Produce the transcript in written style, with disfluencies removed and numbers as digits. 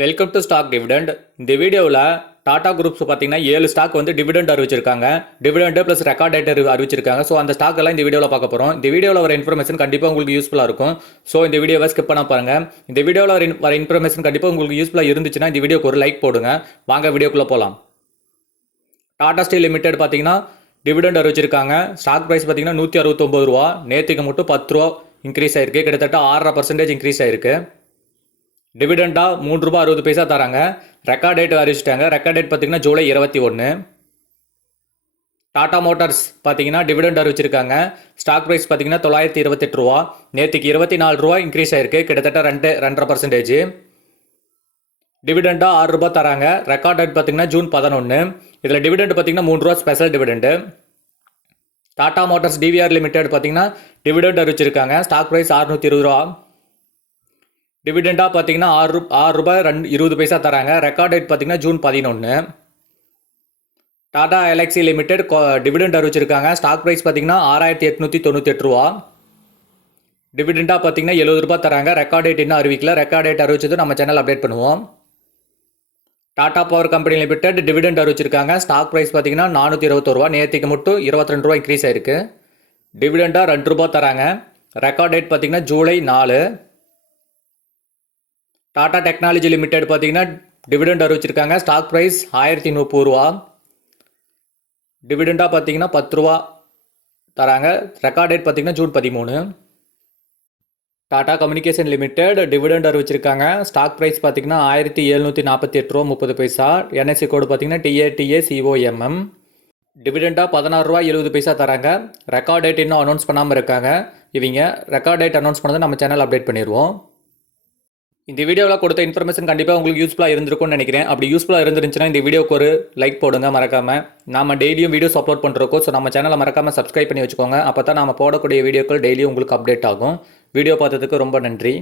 Welcome to stock dividend. இந்த வீடியோவில் Tata groups பார்த்தீங்கன்னா 7 ஸ்டாக் வந்து டிவிடெண்ட் அறிவிச்சிருக்காங்க. டிவிடெண்ட் ப்ளஸ் ரெக்கார்ட் டேட் அறிவிச்சிருக்காங்க. ஸோ அந்த ஸ்டாக் எல்லாம் இந்த வீடியோவில் பார்க்க போகிறோம். இந்த வீடியோவில் வர இன்ஃபர்மேஷன் கண்டிப்பாக உங்களுக்கு யூஸ்ஃபுல்லாக இருக்கும். ஸோ இந்த வீடியோவை ஸ்கிப் பண்ண பாருங்க. இந்த வீடியோவில் வர இன்ஃபர்மேஷன் கண்டிப்பாக உங்களுக்கு யூஸ்ஃபுல்லாக இருந்துச்சுன்னா இந்த வீடியோக்கு ஒரு லைக் போடுங்க. வாங்க வீடியோக்குள்ளே போகலாம். டாடா ஸ்டீல் லிமிடெட் பார்த்தீங்கன்னா டிவிடெண்ட் அறிவிச்சிருக்காங்க. ஸ்டாக் ப்ரைஸ் பார்த்தீங்கன்னா 169 ரூபா. நேற்றுக்கு மட்டும் 10 ரூபா இன்க்ரீஸ் ஆயிருக்கு. கிட்டத்தட்ட 6.5% இன்க்ரீஸ் ஆயிருக்கு. டிவிடெண்டா 3 ரூபா 60 பைசா தராங்க. ரெக்கார்ட் டேட் அறிவிச்சிட்டாங்க. ரெக்கார்ட் டேட் பார்த்தீங்கன்னா ஜூலை 21. டாடா மோட்டார்ஸ் பார்த்தீங்கன்னா டிவிடெண்ட் அறிவிச்சிருக்காங்க. ஸ்டாக் ப்ரைஸ் பார்த்தீங்கன்னா 928 ரூபா. நேற்றுக்கு 24 ரூபா இன்க்ரீஸ் ஆயிருக்கு. கிட்டத்தட்ட 2.5%. டிவிடெண்டா 6 ரூபா தராங்க. ரெக்கார்ட் டேட் பார்த்தீங்கன்னா ஜூன் 11. இதில் டிவிடெண்ட் பார்த்தீங்கன்னா 3 ரூபா special dividend. Tata motors DVR limited பார்த்தீங்கன்னா டிவிடெண்ட் அறிவிச்சிருக்காங்க. ஸ்டாக் ப்ரைஸ் 620 ரூபா. டிவிடெண்டாக பார்த்தீங்கன்னா 6 ரூபாய் 20 பைசா தராங்க. ரெக்கார்ட் டேட் பார்த்தீங்கன்னா June 11. Tata Elxsi limited dividend அறிவிச்சிருக்காங்க. ஸ்டாக் ப்ரைஸ் பார்த்தீங்கன்னா 6898 ரூபா. டிவிடெண்டாக பார்த்தீங்கன்னா 70 ரூபாய் தராங்க. ரெக்கார்ட் டேட் இன்னும் அறிவிக்கல. ரெக்கார்ட் டேட் அறிவிச்சது நம்ம சேனல் அப்டேட் பண்ணுவோம். Tata power company limited dividend அறிவிச்சிருக்காங்க. ஸ்டாக் ப்ரைஸ் பார்த்தீங்கன்னா 421 ரூபா. நேற்றுக்கு மட்டும் 22 ரூபா இன்க்ரீஸ் ஆயிருக்கு. டிவிடெண்டாக 2 ரூபா தராங்க. ரெக்கார்ட் டேட் பார்த்தீங்கன்னா ஜூலை 4. டாடா டெக்னாலஜி லிமிடெட் பார்த்தீங்கன்னா டிவிடெண்ட் அறிவிச்சிருக்காங்க. ஸ்டாக் ப்ரைஸ் 1030 ரூபா. டிவிடெண்டாக பார்த்தீங்கன்னா 10 ரூபா தராங்க. ரெக்கார்ட் டேட் பார்த்தீங்கன்னா June 13. Tata communication limited dividend அறிவிச்சிருக்காங்க. ஸ்டாக் ப்ரைஸ் பார்த்தீங்கன்னா 1748 ரூபா 30 பைசா. என்எஸ்சி கோடு பார்த்தீங்கன்னா TATACOMM. டிவிடெண்டாக 16 ரூபா 70 பைசா தராங்க. ரெக்கார்ட் டேட் இன்னும் அனௌன்ஸ் பண்ணாமல் இருக்காங்க. இவங்க ரெக்கார்ட் டேட் அனௌன்ஸ் பண்ணதை நம்ம சேனல் அப்டேட் பண்ணிடுவோம். இந்த வீடியோவில் கொடுத்த இன்ஃபர்மேஷன் கண்டிப்பாக உங்களுக்கு யூஸ்ஃபுல்லாக இருந்திருக்கும்னு நினைக்கிறேன். அப்படி யூஸ்ஃபுல்லாக இருந்துருந்துச்சுன்னா இந்த வீடியோக்கு ஒரு லைக் போடுங்க மறக்காமல். நம்ம டெய்லியும் வீடியோஸ் அப்லோட் பண்ணுறோம். ஸோ நம்ம சேனலை மறக்காமல் சப்ஸ்கிரைப் பண்ணி வச்சுக்கோங்க. அப்போ தான் நம்ம போடக்கூடிய வீடியோக்கள் டெய்லியும் உங்களுக்கு அப்டேட் ஆகும். வீடியோ பார்த்ததுக்கு ரொம்ப நன்றி.